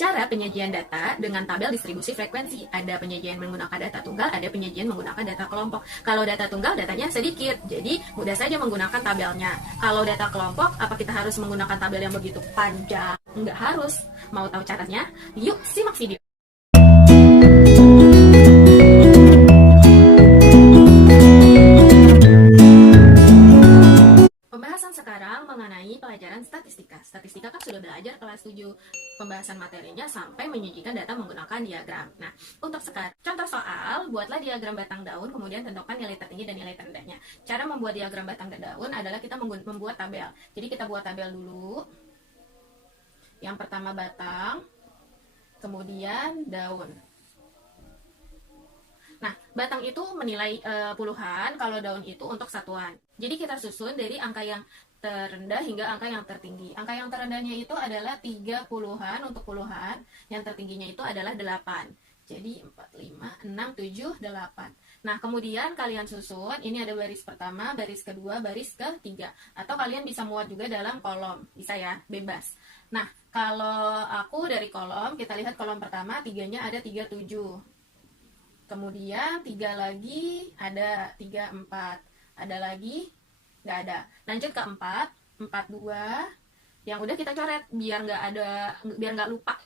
Cara penyajian data dengan tabel distribusi frekuensi. Ada penyajian menggunakan data tunggal, ada penyajian menggunakan data kelompok. Kalau data tunggal datanya sedikit, jadi mudah saja menggunakan tabelnya. Kalau data kelompok, apa kita harus menggunakan tabel yang begitu panjang? Enggak harus. Mau tahu caranya? Yuk simak video. Pembahasan sekarang mengenai pelajaran statistika. Statistika kan sudah belajar kelas 7. Pembahasan materinya sampai menyajikan data menggunakan diagram. Nah, untuk sekarang, contoh soal, buatlah diagram batang daun, kemudian tentukan nilai tertinggi dan nilai terendahnya. Cara membuat diagram batang daun adalah kita membuat tabel. Jadi kita buat tabel dulu. Yang pertama batang, kemudian daun. Nah, batang itu menilai puluhan, kalau daun itu untuk satuan. Jadi kita susun dari angka yang terendah hingga angka yang tertinggi. Angka yang terendahnya itu adalah 3 puluhan untuk puluhan, yang tertingginya itu adalah 8. Jadi 4, 5, 6, 7, 8. Nah, kemudian kalian susun, ini ada baris pertama, baris kedua, baris ketiga. Atau kalian bisa muat juga dalam kolom, bisa ya, bebas. Nah, kalau aku dari kolom, kita lihat kolom pertama, 3-nya ada 3, 7. Kemudian 3 lagi, ada 3, 4. Ada lagi? Nggak ada. Lanjut ke 4, 4, 2. Yang udah kita coret, biar nggak lupa.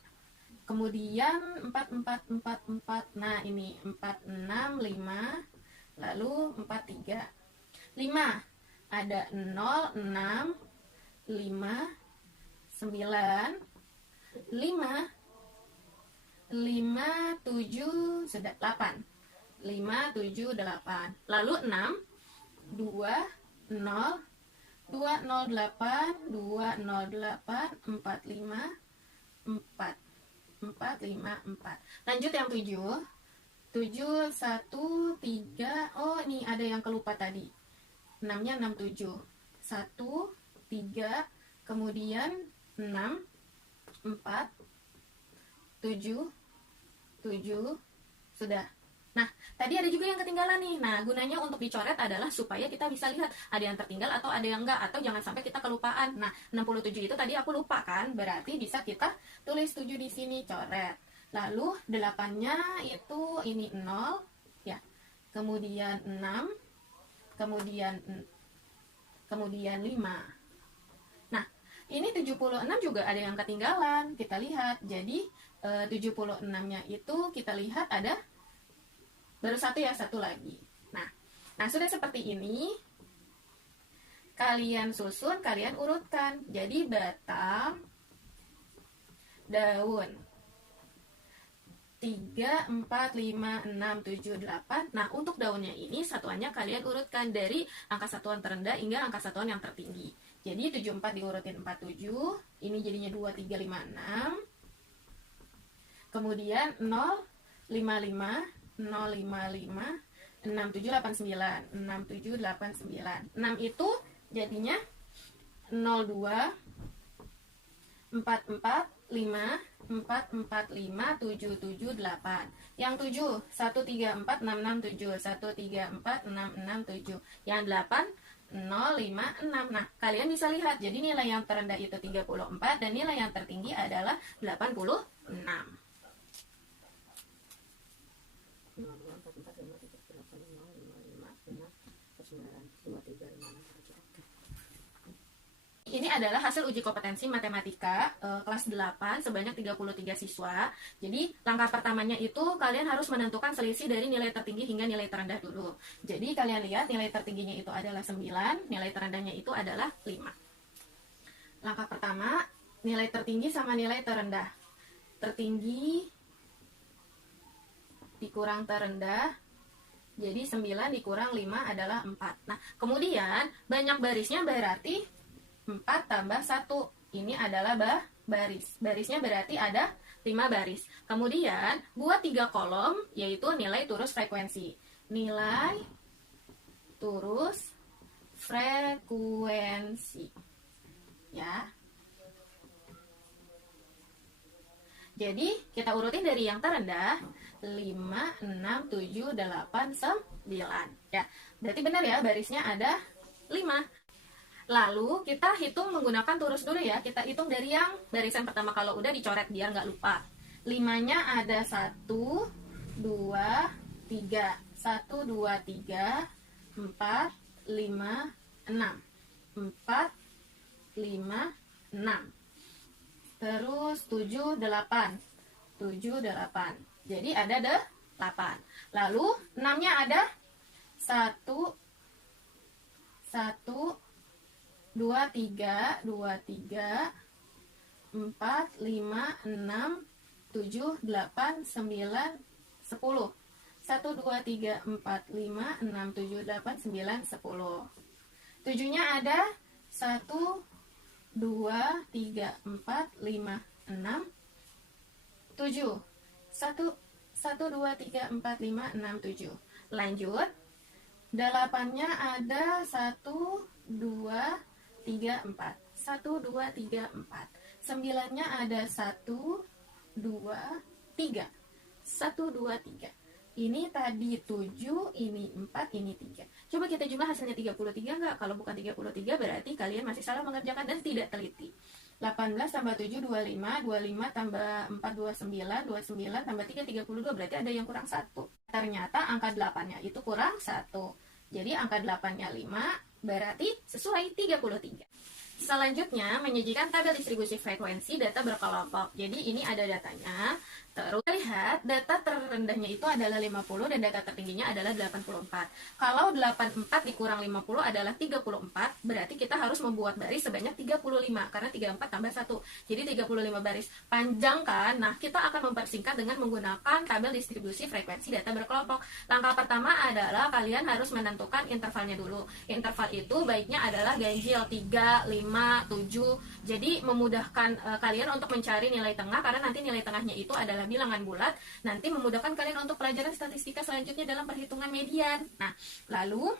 Kemudian 4, 4, 4, 4. Nah, ini 4, 6, 5. Lalu 4, 3. 5. Ada 0, 6, 5, 9, 5, 5, 7, sudah 8. 5, 7, 8. Lalu 6, 2, 0, 2, 0, 8, 2, 0, 8, 4, 5, 4. 4, 5, 4. Lanjut yang 7. 7, 1, 3. Oh, ini ada yang kelupa tadi. 6-nya 6, 7. 1, 3, kemudian 6, 4, 7, 7, sudah. Nah, tadi ada juga yang ketinggalan nih. Nah, gunanya untuk dicoret adalah supaya kita bisa lihat ada yang tertinggal atau ada yang enggak, atau jangan sampai kita kelupaan. Nah, 67 itu tadi aku lupa kan, berarti bisa kita tulis 7 di sini, coret. Lalu 8-nya itu ini 0 ya. Kemudian 6, kemudian 5. Nah, ini 76 juga ada yang ketinggalan. Kita lihat. Jadi 76-nya itu kita lihat ada baru satu ya, satu lagi. Nah, sudah seperti ini. Kalian susun, kalian urutkan. Jadi batang, daun. 3, 4, 5, 6, 7, 8. Nah, untuk daunnya ini satuannya kalian urutkan dari angka satuan terendah hingga angka satuan yang tertinggi. Jadi 74 diurutin 47. Ini jadinya 2, 3, 5, 6. Kemudian 0, 55, 0, 55, 6, 7, 8, 9. 6, 7, 8, 9. 6 itu jadinya 02, 4, 4, 5, 4, 4, 5, 7, 7, 8. Yang 7, 1, 3, 4, 6, 6, 7. 1, 3, 4, 6, 6, 7. Yang 8, 0, 5, 6. Nah, kalian bisa lihat. Jadi nilai yang terendah itu 34 dan nilai yang tertinggi adalah 86. Ini adalah hasil uji kompetensi matematika kelas 8 sebanyak 33 siswa. Jadi langkah pertamanya itu kalian harus menentukan selisih dari nilai tertinggi hingga nilai terendah dulu. Jadi kalian lihat nilai tertingginya itu adalah 9, nilai terendahnya itu adalah 5. Langkah pertama, nilai tertinggi sama nilai terendah. Tertinggi dikurang terendah, jadi 9 dikurang 5 adalah 4. Nah, kemudian banyak barisnya berarti 4 tambah 1. Ini adalah baris. Barisnya berarti ada 5 baris. Kemudian buat 3 kolom, yaitu nilai turus frekuensi. Nilai turus frekuensi. Ya. Jadi kita urutin dari yang terendah, 5, 6, 7, 8, 9. Ya, berarti benar ya, barisnya ada 5. Lalu kita hitung menggunakan turus dulu ya. Kita hitung dari yang barisan pertama, kalau udah dicoret biar nggak lupa. 5-nya ada 1, 2, 3. 1, 2, 3, 4, 5, 6. 4, 5, 6. Terus 7, 8. 7, 8. Jadi ada 8. Lalu 6-nya ada 1, 1, 2, 3, 2, 3, 4, 5, 6, 7, 8, 9, 10. 1, 2, 3, 4, 5, 6, 7, 8, 9, 10. 7-nya ada 1, 2, 3, 4, 5, 6, 7. 1, 2, 3, 4, 5, 6, 7. Lanjut. 8-nya ada 1, 2, 3, 4. 1, 2, 3, 4. 9-nya ada 1, 2, 3. 1, 2, 3. Ini tadi 7, ini 4, ini 3. Coba kita jumlah hasilnya 33 enggak? Kalau bukan 33 berarti kalian masih salah mengerjakan dan tidak teliti. 18 tambah 7, 25. 25 tambah 4, 29. 29 tambah 3, 32. Berarti ada yang kurang 1. Ternyata angka 8-nya itu kurang 1. Jadi angka 8-nya 5, berarti sesuai 33. Selanjutnya, menyajikan tabel distribusi frekuensi data berkelompok. Jadi ini ada datanya. Terus lihat data terendahnya itu adalah 50 dan data tertingginya adalah 84. Kalau 84 dikurang 50 adalah 34, berarti kita harus membuat baris sebanyak 35 karena 34 tambah 1. Jadi 35 baris. Panjang kan? Nah, kita akan mempersingkat dengan menggunakan tabel distribusi frekuensi data berkelompok. Langkah pertama adalah kalian harus menentukan intervalnya dulu. Interval itu baiknya adalah ganjil 3, 5, 7. Jadi memudahkan kalian untuk mencari nilai tengah karena nanti nilai tengahnya itu adalah bilangan bulat, nanti memudahkan kalian untuk pelajaran statistika selanjutnya dalam perhitungan median. Nah, lalu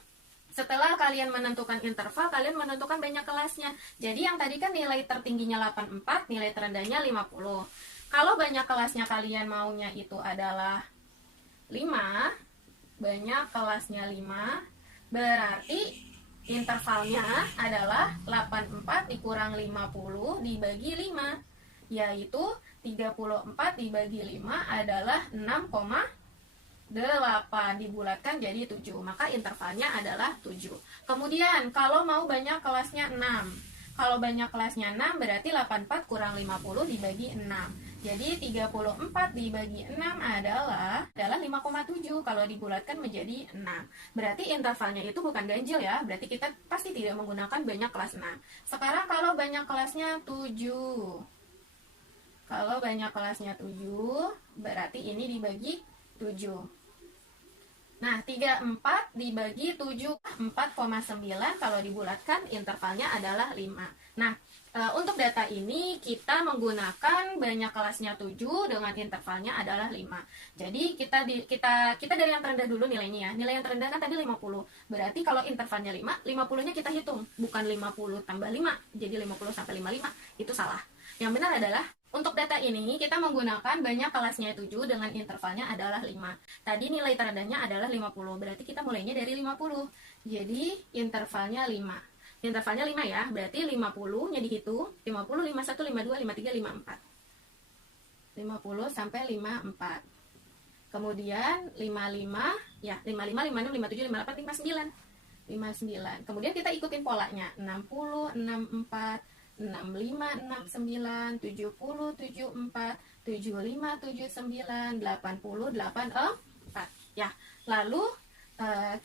setelah kalian menentukan interval, kalian menentukan banyak kelasnya. Jadi yang tadi kan nilai tertingginya 84, nilai terendahnya 50. Kalau banyak kelasnya kalian maunya itu adalah 5, banyak kelasnya 5, berarti intervalnya adalah 84 dikurang 50 dibagi 5, yaitu 34 dibagi 5 adalah 6,8 dibulatkan jadi 7. Maka intervalnya adalah 7. Kemudian kalau mau banyak kelasnya 6. Kalau banyak kelasnya 6 berarti 84 kurang 50 dibagi 6. Jadi 34 dibagi 6 adalah 5,7. Kalau dibulatkan menjadi 6. Berarti intervalnya itu bukan ganjil ya. Berarti kita pasti tidak menggunakan banyak kelas 6. Sekarang kalau banyak kelasnya 7. Kalau banyak kelasnya 7, berarti ini dibagi 7. Nah, 34 dibagi 7, 4,9. Kalau dibulatkan, intervalnya adalah 5. Nah, untuk data ini kita menggunakan banyak kelasnya 7 dengan intervalnya adalah 5. Jadi kita dari yang terendah dulu nilainya ya. Nilai yang terendah kan tadi 50. Berarti kalau intervalnya 5, 50-nya kita hitung. Bukan 50 tambah 5, jadi 50 sampai 55. Itu salah. Yang benar adalah untuk data ini kita menggunakan banyak kelasnya 7 dengan intervalnya adalah 5. Tadi nilai terendahnya adalah 50. Berarti kita mulainya dari 50. Jadi intervalnya 5. Intervalnya 5 ya. Berarti 50-nya dihitung. 50, 51, 52, 53, 54. 50 sampai 54. Kemudian 55, ya 55, 56, 57, 58, 59. 59. Kemudian kita ikutin polanya. 60, 64, 65, 69, 70, 74, 75, 79, 80, 84. Ya, lalu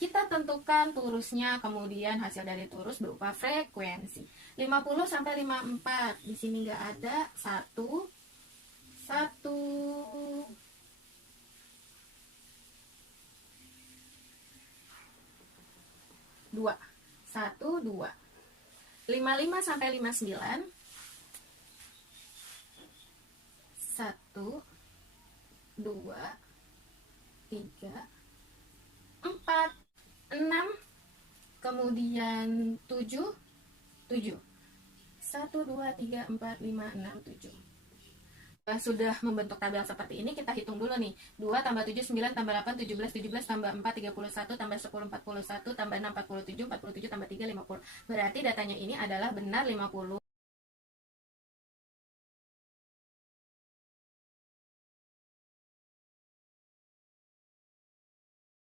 kita tentukan turusnya, kemudian hasil dari turus berupa frekuensi. 50 sampai 54. Di sini nggak ada 1, 2. 1, 2. 55 sampai 59. 1, 2, 3, 4, 6. Kemudian 7, 7. 1, 2, 3, 4, 5, 6, 7. sudah membentuk tabel seperti ini, kita hitung dulu nih. 2 tambah 7, 9 tambah 8, 17, 17 tambah 4, 31 tambah 10, 41 tambah 6, 47, 47 tambah 3, 50. Berarti datanya ini adalah benar 50.